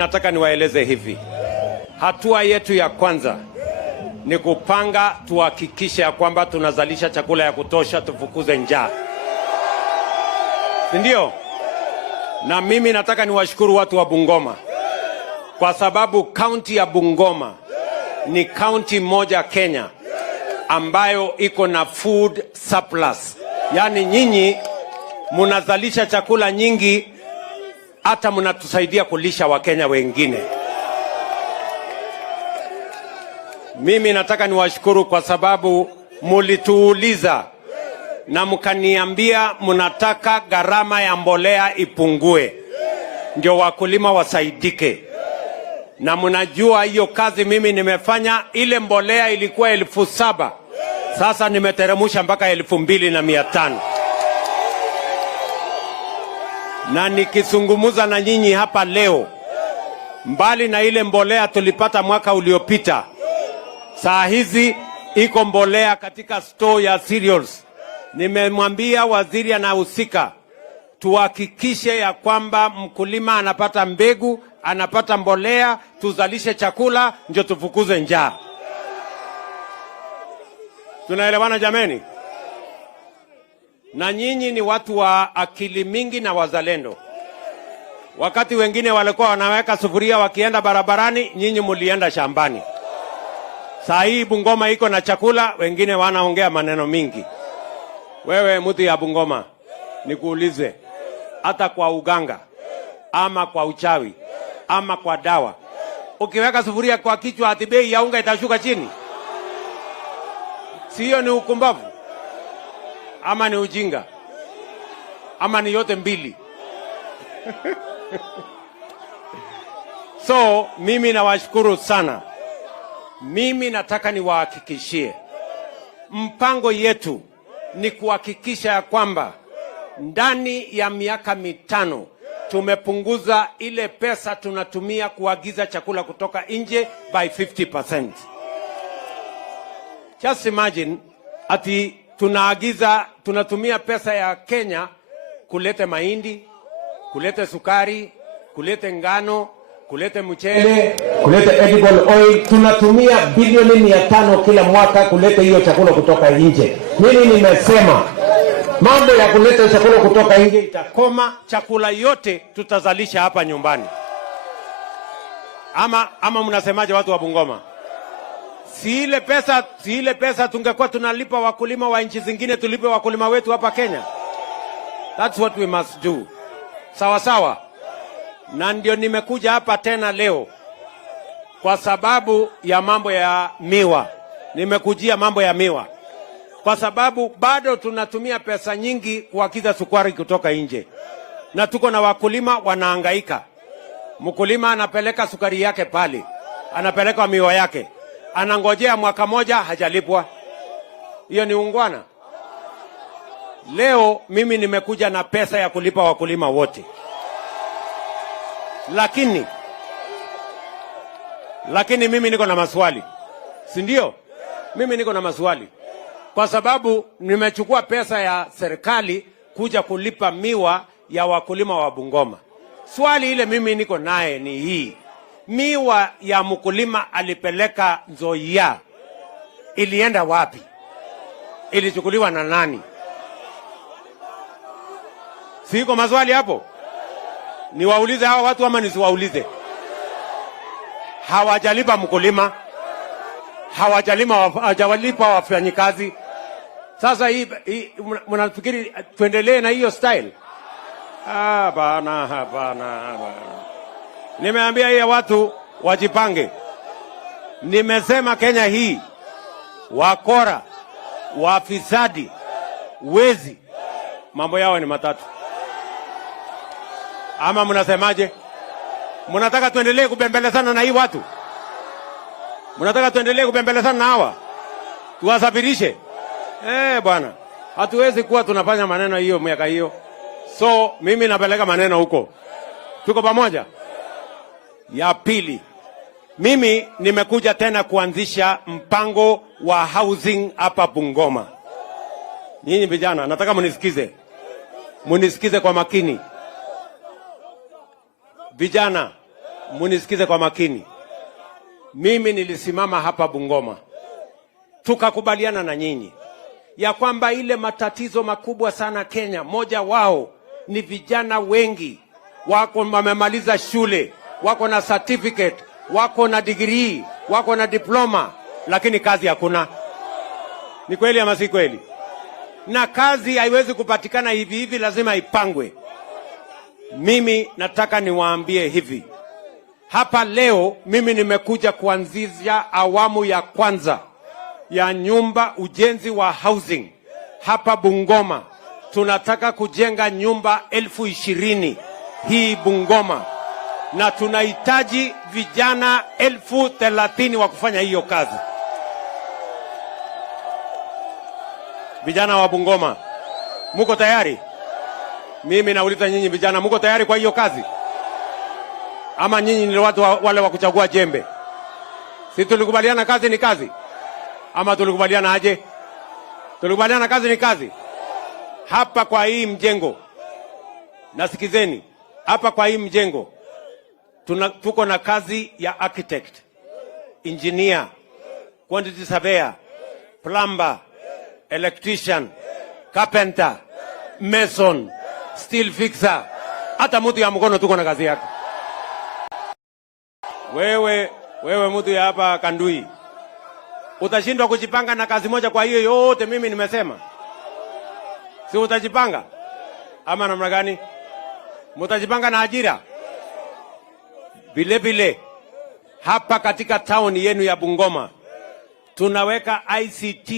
Nataka niwaeleze hivi. Hatua yetu ya kwanza ni kupanga tuhakikishe ya kwamba tunazalisha chakula ya kutosha, tufukuze njaa. Ndio? Na mimi nataka niwashukuru watu wa Bungoma kwa sababu kaunti ya Bungoma ni kaunti moja Kenya ambayo iko na food surplus. Yaani nyinyi munazalisha chakula nyingi, hata mnatusaidia kulisha Wakenya wengine. Mimi nataka niwashukuru kwa sababu mulituuliza na mkaniambia mnataka gharama ya mbolea ipungue ndio wakulima wasaidike. Na mnajua hiyo kazi mimi nimefanya. Ile mbolea ilikuwa 7,000, sasa nimeteremusha mpaka 2,500. Na nikizungumza na nyinyi hapa leo, mbali na ile mbolea tulipata mwaka uliopita, saa hizi iko mbolea katika store ya cereals. Nimemwambia waziri anahusika tuhakikishe ya kwamba mkulima anapata mbegu, anapata mbolea, tuzalishe chakula ndio tufukuze njaa. Tunaelewana jameni? Na nyinyi ni watu wa akili mingi na wazalendo. Wakati wengine walikuwa wanaweka sufuria wakienda barabarani, nyinyi mulienda shambani. Saa hii Bungoma iko na chakula, wengine wanaongea maneno mingi. Wewe mtu ya Bungoma, nikuulize, hata kwa uganga ama kwa uchawi ama kwa dawa, ukiweka sufuria kwa kichwa ati bei ya unga itashuka chini? Sio ni ukumbavu? Ama ni ujinga? Ama ni yote mbili? So mimi nawashukuru sana. Mimi nataka niwahakikishie mpango yetu ni kuhakikisha ya kwamba ndani ya miaka 5 tumepunguza ile pesa tunatumia kuagiza chakula kutoka nje by 50%. Just imagine ati tunatumia pesa ya Kenya kulete mahindi, kulete sukari, kulete ngano, kulete mchele, kulete edible oil. Tunatumia bilioni 500 kila mwaka kulete hiyo chakula kutoka nje. Mimi nimesema mambo ya kuleta chakula kutoka nje itakoma, chakula yote tutazalisha hapa nyumbani. Ama mnasemaje watu wa Bungoma? Si ile pesa tungekuwa tunalipa wakulima wa nchi zingine, tulipe wakulima wetu hapa Kenya. That's what we must do. Sawa sawa. Na ndio nimekuja hapa tena leo kwa sababu ya mambo ya miwa. Nimekujia mambo ya miwa kwa sababu bado tunatumia pesa nyingi kuagiza sukari kutoka nje, na tuko na wakulima wanahangaika. Mkulima anapeleka sukari yake pale, anapeleka miwa yake, anangojea mwaka moja hajalipwa. Hiyo ni ungwana? Leo mimi nimekuja na pesa ya kulipa wakulima wote. Lakini mimi niko na maswali. Si ndio? Mimi niko na maswali. Kwa sababu nimechukua pesa ya serikali kuja kulipa miwa ya wakulima wa Bungoma. Swali ile mimi niko naye ni hii. Miwa ya mkulima alipeleka Nzoia ilienda wapi? Ilichukuliwa na nani? Siko maswali hapo? Niwaulize hao watu ama nisiwaulize? Hawajalipa mkulima, hawajalipa wafanyikazi. Sasa hii mnafikiri tuendelee na hiyo style? Hapana. Nimeambia hii watu wajipange. Nimesema Kenya hii wakora, wafisadi, wezi, mambo yao ni matatu. Ama mnasemaje? Mnataka tuendelee kubembelezana na hii watu? Mnataka tuendelee kubembelezana na hawa? Tuwasafirishe? Bwana, hatuwezi kuwa tunafanya maneno hiyo miaka hiyo. So mimi napeleka maneno huko. Tuko pamoja? Ya pili, mimi nimekuja tena kuanzisha mpango wa housing hapa Bungoma. Nyinyi vijana, nataka munisikize. Munisikize kwa makini. Vijana, munisikize kwa makini. Mimi nilisimama hapa Bungoma, tukakubaliana na nyinyi ya kwamba ile matatizo makubwa sana Kenya, moja wao ni vijana wengi wako wamemaliza shule, wako na certificate, wako na degree, wako na diploma, lakini kazi hakuna. Ni kweli ama si kweli? Na kazi haiwezi kupatikana hivi hivi, lazima ipangwe. Mimi nataka niwaambie hivi hapa leo, mimi nimekuja kuanzisha awamu ya kwanza ya nyumba, ujenzi wa housing hapa Bungoma. Tunataka kujenga nyumba 20,000 hii Bungoma, na tunahitaji vijana 30,000 wa kufanya hiyo kazi. Vijana wa Bungoma, muko tayari? Mimi nauliza nyinyi vijana, muko tayari kwa hiyo kazi? Ama nyinyi ni watu wale wa kuchagua jembe? Si tulikubaliana kazi ni kazi? Ama tulikubaliana aje? Tulikubaliana kazi ni kazi. Hapa kwa hii mjengo, nasikizeni, hapa kwa hii mjengo tuko na kazi ya architect, engineer, quantity surveyor, plumber, electrician, carpenter, mason, steel fixer. Hata mtu ya mkono tuko na kazi yake. Wewe mtu ya hapa Kanduyi, utashindwa kujipanga na kazi moja kwa hiyo yote mimi nimesema? Si utajipanga? Ama namna gani? Mtajipanga na ajira? Vile vile hapa katika town yenu ya Bungoma tunaweka ICT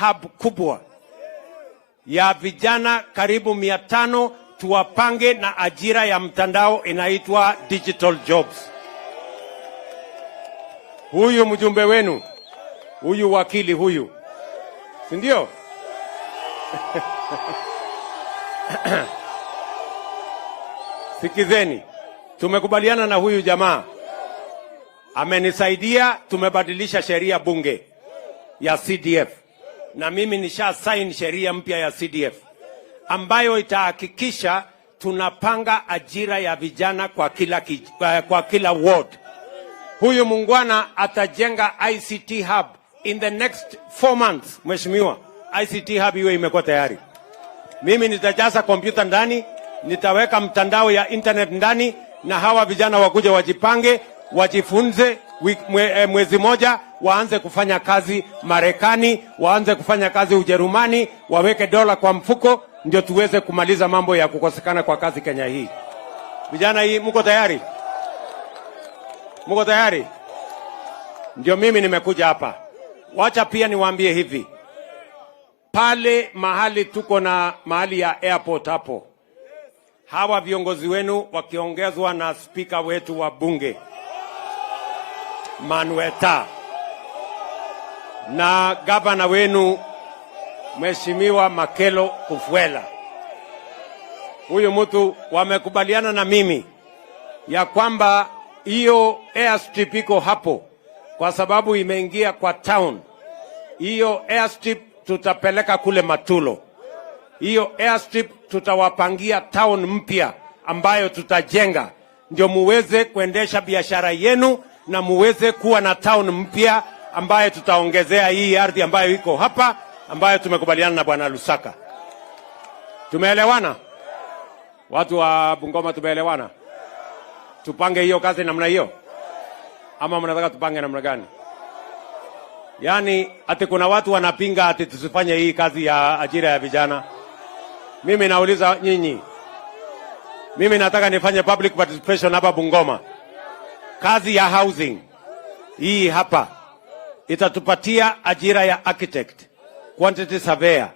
hub kubwa ya vijana karibu 500, tuwapange na ajira ya mtandao inaitwa digital jobs. Huyu mjumbe wenu, huyu wakili huyu, si ndio? Sikizeni, tumekubaliana na huyu jamaa, amenisaidia, tumebadilisha sheria bunge ya CDF, na mimi nisha sign sheria mpya ya CDF ambayo itahakikisha tunapanga ajira ya vijana kwa kila ward. Huyu mungwana atajenga ICT hub in the next 4 months. Mheshimiwa, ICT hub hiyo imekuwa tayari. Mimi nitajaza kompyuta ndani, nitaweka mtandao ya internet ndani, na hawa vijana wakuja wajipange, wajifunze mwezi moja, waanze kufanya kazi Marekani, waanze kufanya kazi Ujerumani, waweke dola kwa mfuko, ndio tuweze kumaliza mambo ya kukosekana kwa kazi Kenya hii. Vijana hii muko tayari? Muko tayari? Ndio mimi nimekuja hapa. Wacha pia niwaambie hivi. Pale mahali tuko na mahali ya airport hapo, hawa viongozi wenu wakiongezwa na spika wetu wa bunge Manueta na gavana wenu Mheshimiwa Makelo Kufuela, huyu mtu wamekubaliana na mimi ya kwamba hiyo airstrip iko hapo kwa sababu imeingia kwa town. Hiyo airstrip tutapeleka kule Matulo. Hiyo airstrip tutawapangia town mpya ambayo tutajenga, ndio muweze kuendesha biashara yenu na muweze kuwa na town mpya ambayo tutaongezea hii ardhi ambayo iko hapa, ambayo tumekubaliana na Bwana Lusaka. Tumeelewana? Watu wa Bungoma tumeelewana? Tupange hiyo kazi namna hiyo? Ama mnataka tupange namna gani? Yaani ati kuna watu wanapinga ati tusifanye hii kazi ya ajira ya vijana. Mimi nauliza nyinyi, mimi nataka nifanye public participation hapa Bungoma. Kazi ya housing hii hapa itatupatia ajira ya architect, quantity surveyor,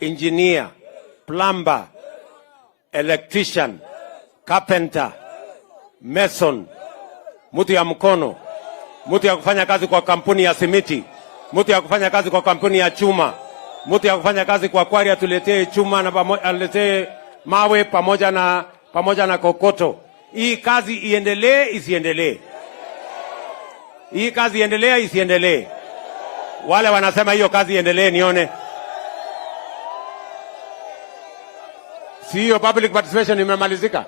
engineer, plumber, electrician, carpenter, mason, mtu ya mkono, mtu ya kufanya kazi kwa kampuni ya simiti, mtu ya kufanya kazi kwa kampuni ya chuma, mtu ya kufanya kazi kwa kwari atuletee chuma na aletee mawe pamoja na kokoto. Hii kazi iendelee isiendelee? Hii kazi iendelee isiendelee? Wale wanasema hiyo kazi iendelee nione. Si hiyo public participation imemalizika?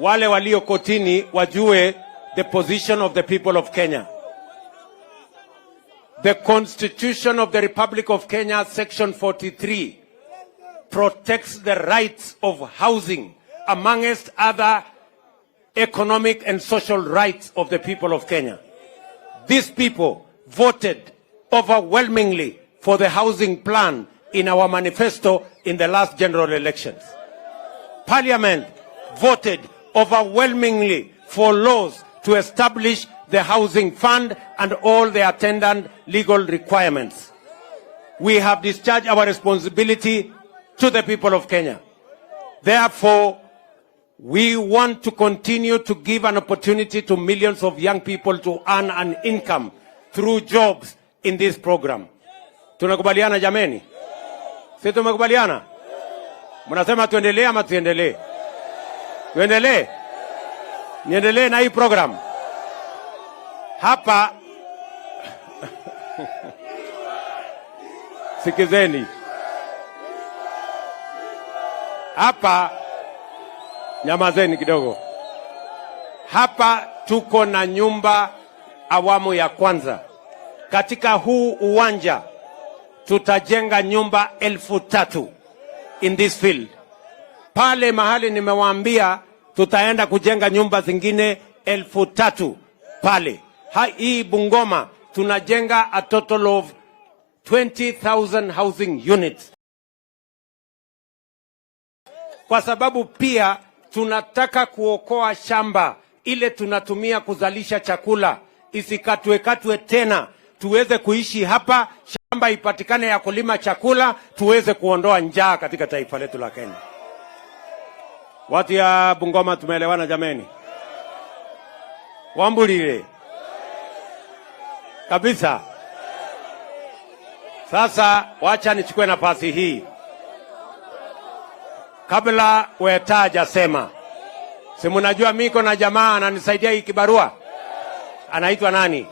wale walio kotini wajue the position of the people of Kenya. The Constitution of the Republic of Kenya, Section 43, protects the rights of housing, amongst other economic and social rights of the people of Kenya. These people voted overwhelmingly for the housing plan in our manifesto in the last general elections. Parliament voted overwhelmingly for laws to establish the housing fund and all the attendant legal requirements. We have discharged our responsibility to the people of Kenya. Therefore, we want to continue to give an opportunity to millions of young people to earn an income through jobs in this program. Tunakubaliana jameni? Si tumekubaliana? Mnasema tuendelee ama tuendelee? Tuendelee? Niendelee na hii program? Hapa sikizeni. Hapa nyamazeni kidogo. Hapa tuko na nyumba awamu ya kwanza. Katika huu uwanja tutajenga nyumba 3,000 in this field. Pale mahali nimewaambia tutaenda kujenga nyumba zingine 3,000 pale. Hii Bungoma tunajenga a total of 20,000 housing units. Kwa sababu pia tunataka kuokoa shamba ile tunatumia kuzalisha chakula isikatwe tena, tuweze kuishi hapa, shamba ipatikane ya kulima chakula, tuweze kuondoa njaa katika taifa letu la Kenya. Watu ya Bungoma tumeelewana jameni? Wambulile kabisa. Sasa wacha nichukue nafasi hii kabla wetaja sema. Si mnajua miko na jamaa ananisaidia hii kibarua? Anaitwa nani?